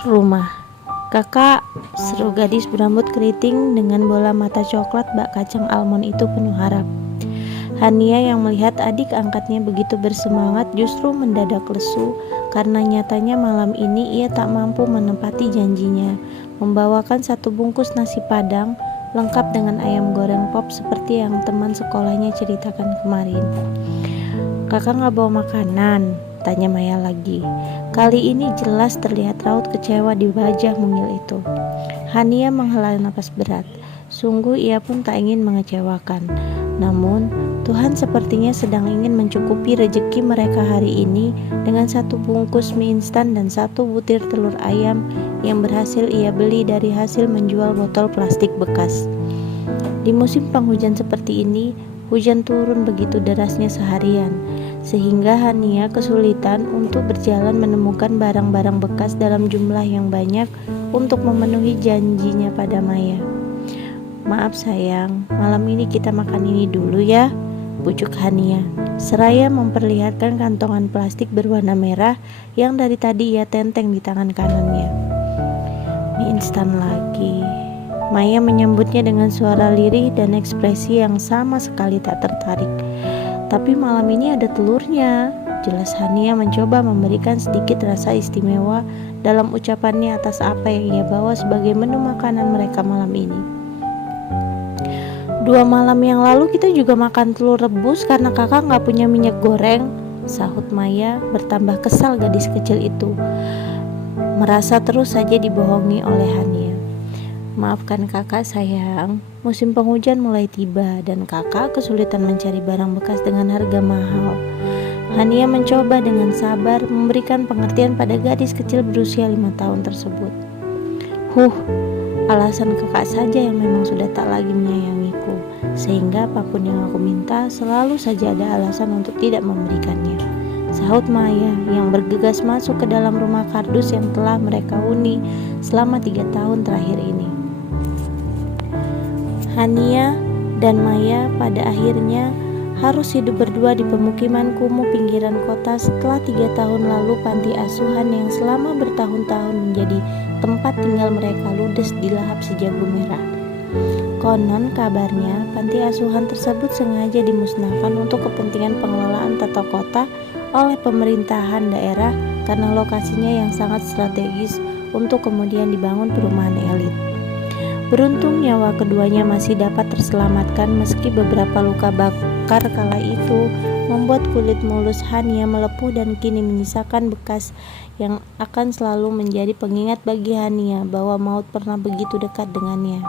Rumah. Kakak, seru gadis berambut keriting dengan bola mata coklat bak kacang almond itu penuh harap. Hania yang melihat adik angkatnya begitu bersemangat justru mendadak lesu karena nyatanya malam ini ia tak mampu menepati janjinya membawakan satu bungkus nasi padang lengkap dengan ayam goreng pop seperti yang teman sekolahnya ceritakan kemarin. Kakak gak bawa makanan? Tanya Maya lagi. Kali ini jelas terlihat raut kecewa di wajah mungil itu. Hania menghela napas berat. Sungguh ia pun tak ingin mengecewakan. Namun Tuhan sepertinya sedang ingin mencukupi rejeki mereka hari ini dengan satu bungkus mie instan dan satu butir telur ayam yang berhasil ia beli dari hasil menjual botol plastik bekas. Di musim penghujan seperti ini, hujan turun begitu derasnya seharian, sehingga Hania kesulitan untuk berjalan menemukan barang-barang bekas dalam jumlah yang banyak untuk memenuhi janjinya pada Maya. Maaf sayang, malam ini kita makan ini dulu ya, bujuk Hania, seraya memperlihatkan kantongan plastik berwarna merah yang dari tadi ia tenteng di tangan kanannya. Mie instan lagi. Maya menyambutnya dengan suara lirih dan ekspresi yang sama sekali tak tertarik. Tapi malam ini ada telurnya. Jelas Hania mencoba memberikan sedikit rasa istimewa dalam ucapannya atas apa yang ia bawa sebagai menu makanan mereka malam ini. 2 malam yang lalu kita juga makan telur rebus karena kakak gak punya minyak goreng, sahut Maya bertambah kesal gadis kecil itu. Merasa terus saja dibohongi oleh Hania. Maafkan kakak sayang, musim penghujan mulai tiba dan kakak kesulitan mencari barang bekas dengan harga mahal. Hania mencoba dengan sabar memberikan pengertian pada gadis kecil berusia 5 tahun tersebut. Alasan kakak saja yang memang sudah tak lagi menyayangiku, sehingga apapun yang aku minta selalu saja ada alasan untuk tidak memberikannya, sahut Maya yang bergegas masuk ke dalam rumah kardus yang telah mereka huni selama 3 tahun terakhir ini. Hania dan Maya pada akhirnya harus hidup berdua di pemukiman kumuh pinggiran kota setelah 3 tahun lalu panti asuhan yang selama bertahun-tahun menjadi tempat tinggal mereka ludes dilahap si jago merah. Konon kabarnya panti asuhan tersebut sengaja dimusnahkan untuk kepentingan pengelolaan tata kota oleh pemerintahan daerah karena lokasinya yang sangat strategis untuk kemudian dibangun perumahan elit. Beruntung nyawa keduanya masih dapat terselamatkan meski beberapa luka bakar kala itu membuat kulit mulus Hania melepuh dan kini menyisakan bekas yang akan selalu menjadi pengingat bagi Hania bahwa maut pernah begitu dekat dengannya.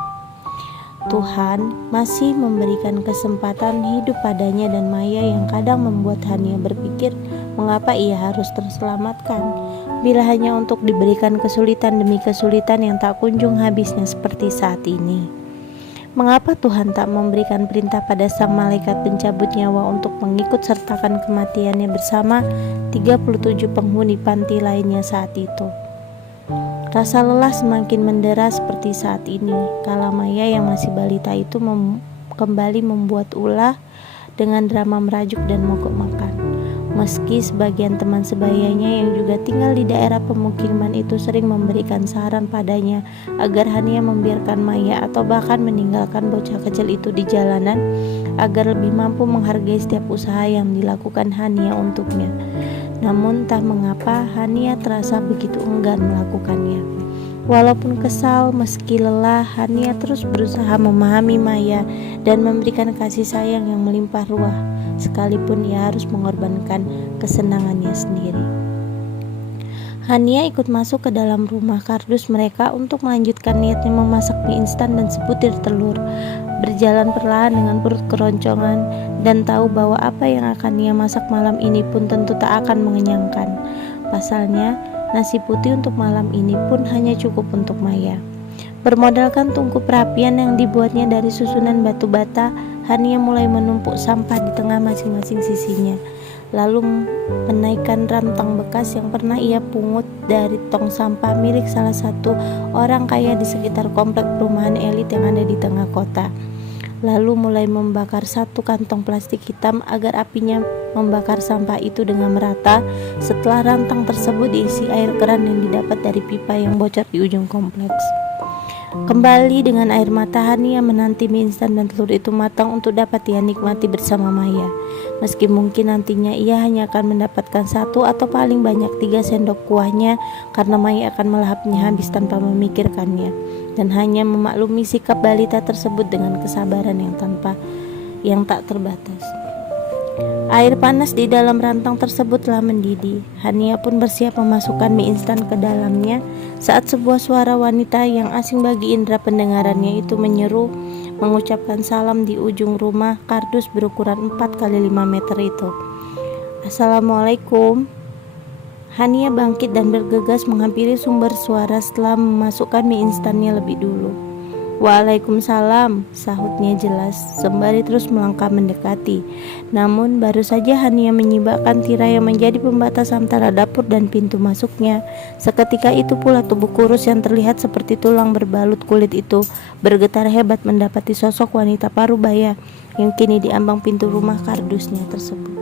Tuhan masih memberikan kesempatan hidup padanya dan Maya yang kadang membuat Hania berpikir mengapa ia harus terselamatkan bila hanya untuk diberikan kesulitan demi kesulitan yang tak kunjung habisnya seperti saat ini. Mengapa Tuhan tak memberikan perintah pada sang malaikat pencabut nyawa untuk mengikut sertakan kematiannya bersama 37 penghuni panti lainnya saat itu? Rasa lelah semakin mendera seperti saat ini, kala Maya yang masih balita itu kembali membuat ulah dengan drama merajuk dan mogok makan. Meski sebagian teman sebayanya yang juga tinggal di daerah pemukiman itu sering memberikan saran padanya agar Hania membiarkan Maya atau bahkan meninggalkan bocah kecil itu di jalanan agar lebih mampu menghargai setiap usaha yang dilakukan Hania untuknya. Namun entah mengapa Hania terasa begitu enggan melakukannya. Walaupun kesal, meski lelah, Hania terus berusaha memahami Maya dan memberikan kasih sayang yang melimpah ruah, sekalipun ia harus mengorbankan kesenangannya sendiri. Hania ikut masuk ke dalam rumah kardus mereka untuk melanjutkan niatnya memasak mie instan dan sebutir telur. Berjalan perlahan dengan perut keroncongan dan tahu bahwa apa yang akan ia masak malam ini pun tentu tak akan mengenyangkan. Pasalnya, nasi putih untuk malam ini pun hanya cukup untuk Maya. Bermodalkan tungku perapian yang dibuatnya dari susunan batu bata, Hania mulai menumpuk sampah di tengah masing-masing sisinya, lalu menaikkan rantang bekas yang pernah ia pungut dari tong sampah milik salah satu orang kaya di sekitar komplek perumahan elit yang ada di tengah kota. Lalu mulai membakar satu kantong plastik hitam agar apinya membakar sampah itu dengan merata setelah rantang tersebut diisi air keran yang didapat dari pipa yang bocor di ujung kompleks. Kembali dengan air mata, Hania menanti mie instan dan telur itu matang untuk dapat ia nikmati bersama Maya. Meski mungkin nantinya ia hanya akan mendapatkan 1 atau paling banyak 3 sendok kuahnya, karena Maya akan melahapnya habis tanpa memikirkannya, dan hanya memaklumi sikap balita tersebut dengan kesabaran yang tak terbatas. Air panas di dalam rantang tersebut telah mendidih. Hania pun bersiap memasukkan mie instan ke dalamnya saat sebuah suara wanita yang asing bagi indera pendengarannya itu menyeru, mengucapkan salam di ujung rumah kardus berukuran 4 kali 5 meter itu. "Assalamualaikum." Hania bangkit dan bergegas menghampiri sumber suara setelah memasukkan mie instannya lebih dulu. "Waalaikumsalam," sahutnya jelas sembari terus melangkah mendekati. Namun baru saja Hania menyibakkan tirai yang menjadi pembatas antara dapur dan pintu masuknya, seketika itu pula tubuh kurus yang terlihat seperti tulang berbalut kulit itu bergetar hebat mendapati sosok wanita parubaya yang kini di ambang pintu rumah kardusnya tersebut.